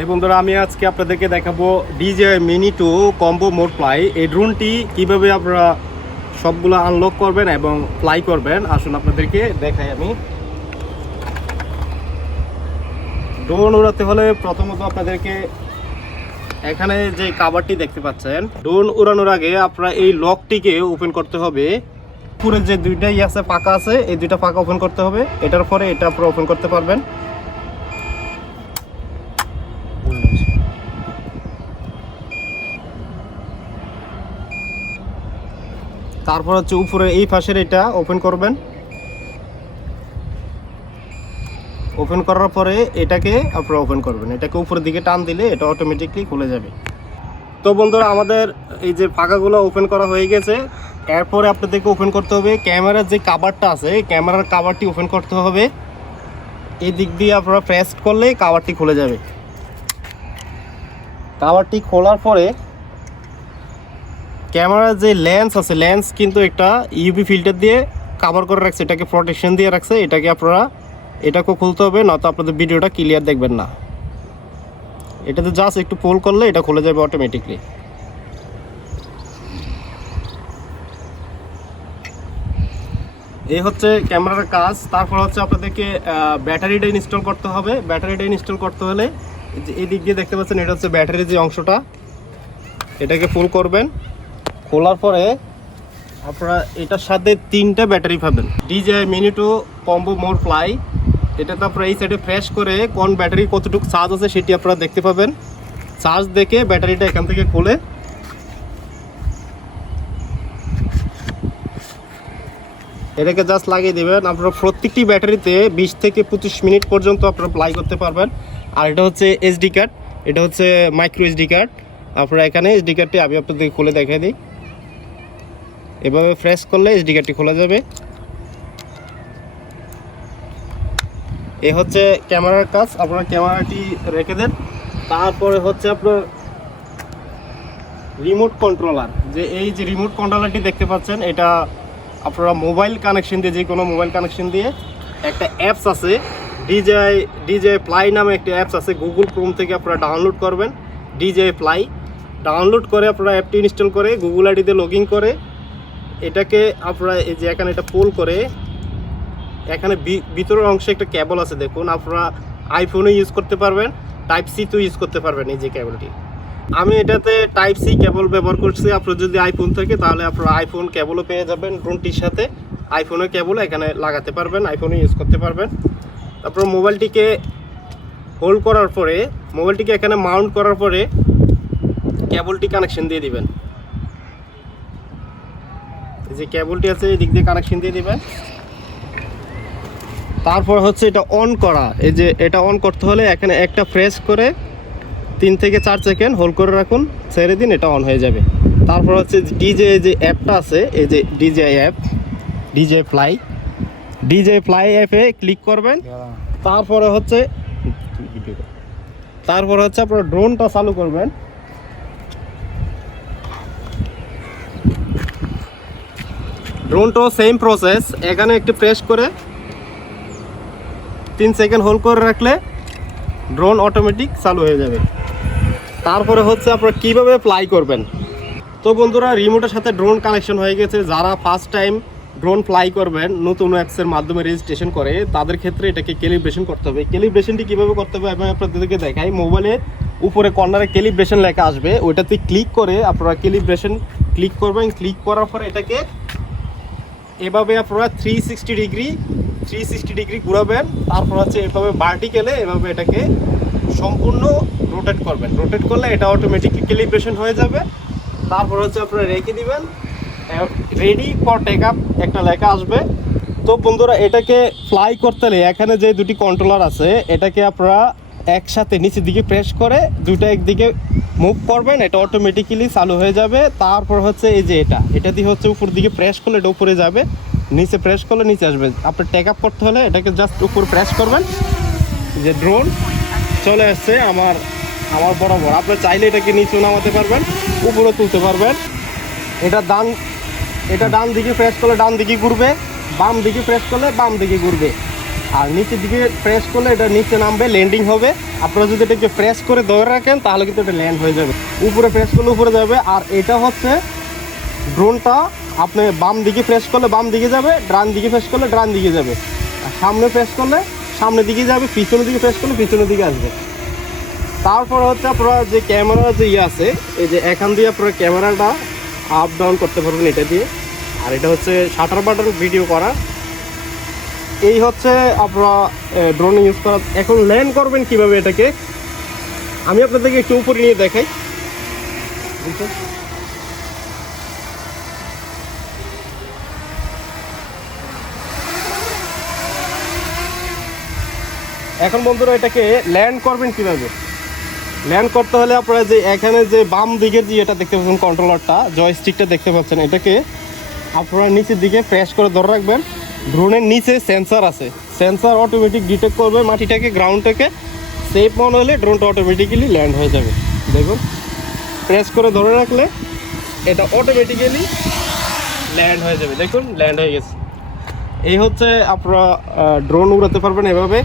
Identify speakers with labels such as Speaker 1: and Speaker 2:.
Speaker 1: এই বন্ধুরা, আমি আজকে আপনাদেরকে দেখাবো DJI mini two combo mode fly এই ড্রোনটি কীভাবে আপনারা সবগুলো আনলক করবেন এবং ফ্লাই করবেন, আসুন আপনাদেরকে দেখাই আমি। ড্রোন উড়াতে হলে প্রথমত আপনাদেরকে এখানে যে কাভারটি দেখতে পাচ্ছেন ড্রোন উড়ানোর আগে আপনারা এই লকটিকে ওপেন করতে হবে। পুরো যে দুইটাই আছে, পাকা আছে, এই দুইটা পাকা ওপেন করতে হবে। এটার পরে এটা আপনারা ওপেন করতে পারবেন। তারপর হচ্ছে উপরে এই পাশের এটা ওপেন করবেন। ওপেন করার পরে এটাকে আপনারা ওপেন করবেন। এটাকে উপরের দিকে টান দিলে এটা অটোমেটিকলি খুলে যাবে। তো বন্ধুরা, আমাদের এই যে পাকাগুলো ওপেন করা হয়ে গেছে, এরপরে আপনাদেরকে ওপেন করতে হবে ক্যামেরার যে কাভারটা আছে ক্যামেরার কাভারটি ওপেন করতে হবে। এই দিক দিয়ে আপনারা প্রেস করলেই কাভারটি খুলে যাবে। কাভারটি খোলার পরে ক্যামেরার যে লেন্স আছে, লেন্স কিন্তু একটা ইউভি ফিল্টার দিয়ে কাভার করে রাখছে, এটাকে প্রোটেকশন দিয়ে রাখছে। এটাকে আপনারা, এটাকেও খুলতে হবে, নয়তো আপনাদের ভিডিওটা ক্লিয়ার দেখবেন না। এটাতে জাস্ট একটু পোল করলে এটা খুলে যাবে অটোমেটিকলি এই হচ্ছে ক্যামেরার কাজ। তারপর হচ্ছে আপনাদেরকে ব্যাটারিটা ইনস্টল করতে হবে। ব্যাটারিটা ইনস্টল করতে হলে এই দিক দিয়ে দেখতে পাচ্ছেন, এটা হচ্ছে ব্যাটারির যে অংশটা। এটাকে ফুল করবেন। খোলার পরে আপনারা এটার সাথে তিনটা ব্যাটারি পাবেন। ডিজে মিনিটো কম্বো মোর ফ্লাই এটাতে আপনারা এই সাইডে ফ্রেশ করে কোন ব্যাটারি কতটুকু চার্জ আছে সেটি আপনারা দেখতে পাবেন। চার্জ দেখে ব্যাটারিটা এখান থেকে খুলে। এটাকে জাস্ট লাগিয়ে দেবেন। আপনারা প্রত্যেকটি ব্যাটারিতে বিশ থেকে পঁচিশ মিনিট পর্যন্ত আপনারা প্লাই করতে পারবেন। আর এটা হচ্ছে এসডি কার্ড এটা হচ্ছে মাইক্রো এসডি কার্ড আপনারা এখানে এসডি কার্ডটি আমি আপনাদের খুলে দেখাই দিই। এভাবে ফ্রেশ করলে এসডি কার্ডটি খোলা যাবে। এ হচ্ছে ক্যামেরার কাজ, আপনার ক্যামেরাটি রেখে দেন। তারপরে হচ্ছে আপনার রিমোট কন্ট্রোলার যে এই যে রিমোট কন্ট্রোলারটি দেখতে পাচ্ছেন, এটা আপনারা মোবাইল কানেকশন দিয়ে, যে কোনো মোবাইল কানেকশন দিয়ে একটা অ্যাপস আছে ডিজে ডিজে প্লাই নামে একটি অ্যাপস আছে গুগল ক্রোম থেকে আপনারা ডাউনলোড করবেন ডিজে প্লাই ডাউনলোড করে আপনারা অ্যাপটি ইনস্টল করে গুগল আইডিতে লগ করে এটাকে আপনারা এই যে এখানে এটা পোল করে, এখানে ভিতরের অংশে একটা কেবল আছে দেখুন, আপনারা আইফোনে ইউজ করতে পারবেন টাইপ সি তো ইউজ করতে পারবেন এই যে কেবলটি আমি এটাতে টাইপ সি কেবল ব্যবহার করছি, আপনার যদি আইফোন থাকে তাহলে আপনারা আইফোন কেবলও পেয়ে যাবেন ড্রোনটির সাথে আইফোনের কেবল এখানে লাগাতে পারবেন আইফোনে ইউজ করতে পারবেন। তারপর মোবাইলটিকে হোল্ড করার পরে মোবাইলটিকে এখানে মাউন্ট করার পরে কেবলটি কানেকশন দিয়ে দিবেন। এই যে কেবলটি আছে এই দিক দিয়ে কানেকশন দিয়ে দিবেন। তারপর হচ্ছে এটা অন করা। এই যে এটা অন করতে হলে এখানে একটা প্রেস করে তিন থেকে চার সেকেন্ড হোল্ড করে রাখুন ছেড়ে দিন এটা অন হয়ে যাবে। তারপর হচ্ছে ডিজে যে অ্যাপটা আছে এই যে DJI app DJI fly DJI fly অ্যাপে ক্লিক করবেন। তারপরে হচ্ছে তারপর হচ্ছে আপনার ড্রোনটা চালু করবেন। ড্রোনটাও সেম প্রসেস, এখানে একটু প্রেস করে তিন সেকেন্ড হোল্ড করে রাখলে ড্রোন অটোমেটিক চালু হয়ে যাবে। তারপরে হচ্ছে আপনারা কীভাবে ফ্লাই করবেন? তো বন্ধুরা রিমোটের সাথে ড্রোন কানেকশন হয়ে গেছে। যারা ফার্স্ট টাইম ড্রোন ফ্লাই করবেন, নতুন অ্যাপসের মাধ্যমে রেজিস্ট্রেশন করে, তাদের ক্ষেত্রে এটাকে ক্যালিব্রেশন করতে হবে। ক্যালিব্রেশনটি কীভাবে করতে হবে, আমি আপনাদেরকে দেখাই। মোবাইলে উপরে কর্নারে ক্যালিব্রেশন লেখা আসবে। ওইটাতে ক্লিক করে আপনারা ক্যালিব্রেশন ক্লিক করবেন। ক্লিক করার পরে এটাকে এভাবে আপনারা three sixty degree three sixty degree ঘুরাবেন, তারপর হচ্ছে এভাবে ভার্টিক্যালে এভাবে এটাকে সম্পূর্ণ রোটেট করবেন। রোটেট করলে এটা অটোমেটিকলি ক্যালিব্রেশন হয়ে যাবে। তারপর হচ্ছে আপনারা রেখে দিবেন। রেডি ফর টেক আপ একটা লেখা আসবে। তো বন্ধুরা, এটাকে ফ্লাই করতে হলে এখানে যে দুটি কন্ট্রোলার আছে, এটাকে আপনারা একসাথে নিচের দিকে প্রেস করে দুইটা একদিকে মুভ করবেন, এটা অটোমেটিক্যালি চালু হয়ে যাবে। তারপর হচ্ছে এই যে এটা এটা দিয়ে হচ্ছে উপর দিকে প্রেস করলে এটা উপরে যাবে। নিচে প্রেস করলে নিচে আসবে। আপনার টেক আপ করতে হলে এটাকে জাস্ট উপর প্রেস করবেন। যে ড্রোন চলে আসছে আমার আমার বরাবর। আপনি চাইলে এটাকে নিচে নামাতে পারবেন উপরে তুলতে পারবেন। এটা ডান এটা ডান দিকে প্রেস করলে ডান দিকে ঘুরবে, বাম দিকে প্রেস করলে বাম দিকে ঘুরবে। আর নিচের দিকে প্রেস করলে এটা নিচে নামবে ল্যান্ডিং হবে। আপনারা যদি এটাকে প্রেস করে ধরে রাখেন, তাহলে কিন্তু এটা ল্যান্ড হয়ে যাবে। উপরে প্রেস করলে উপরে যাবে। আর এটা হচ্ছে ড্রোনটা আপনি বাম দিকে প্রেস করলে বাম দিকে যাবে, ডান দিকে প্রেস করলে ডান দিকে যাবে। আর সামনে প্রেস করলে সামনের দিকে যাবে, পিছনের দিকে প্রেস করলে পিছনের দিকে আসবে। তারপর হচ্ছে আপনারা যে ক্যামেরা যে ইয়ে আছে, এই যে এখান দিয়ে আপনারা ক্যামেরাটা আপ ডাউন করতে পারবেন এটা দিয়ে। আর এটা হচ্ছে শাটার বাটার ভিডিও করা। এই হচ্ছে আপনারা ড্রোন ইউজ করা এখন ল্যান্ড করবেন কীভাবে এটাকে? আমি আপনাদেরকে একটু উপরে নিয়ে দেখাই। এখন বন্ধুরা এটাকে ল্যান্ড করবেন কীভাবে? ল্যান্ড করতে হলে আপনারা যে এখানে যে বাম দিকের যে এটা দেখতে পাচ্ছেন কন্ট্রোলারটা জয়স্টিকটা দেখতে পাচ্ছেন, এটাকে আপনারা নিচের দিকে প্রেস করে ধরে রাখবেন। ড্রোনের নিচে সেন্সার আছে। সেন্সার অটোমেটিক ডিটেক্ট করবে মাটিটাকে গ্রাউন্ডটাকে সেফ মনে হলে ড্রোনটা অটোমেটিক্যালি ল্যান্ড হয়ে যাবে। দেখুন প্রেস করে ধরে রাখলে এটা অটোমেটিক্যালি ল্যান্ড হয়ে যাবে। দেখুন ল্যান্ড হয়ে গেছে। এই হচ্ছে আপনারা ড্রোন উড়াতে পারবেন এভাবে।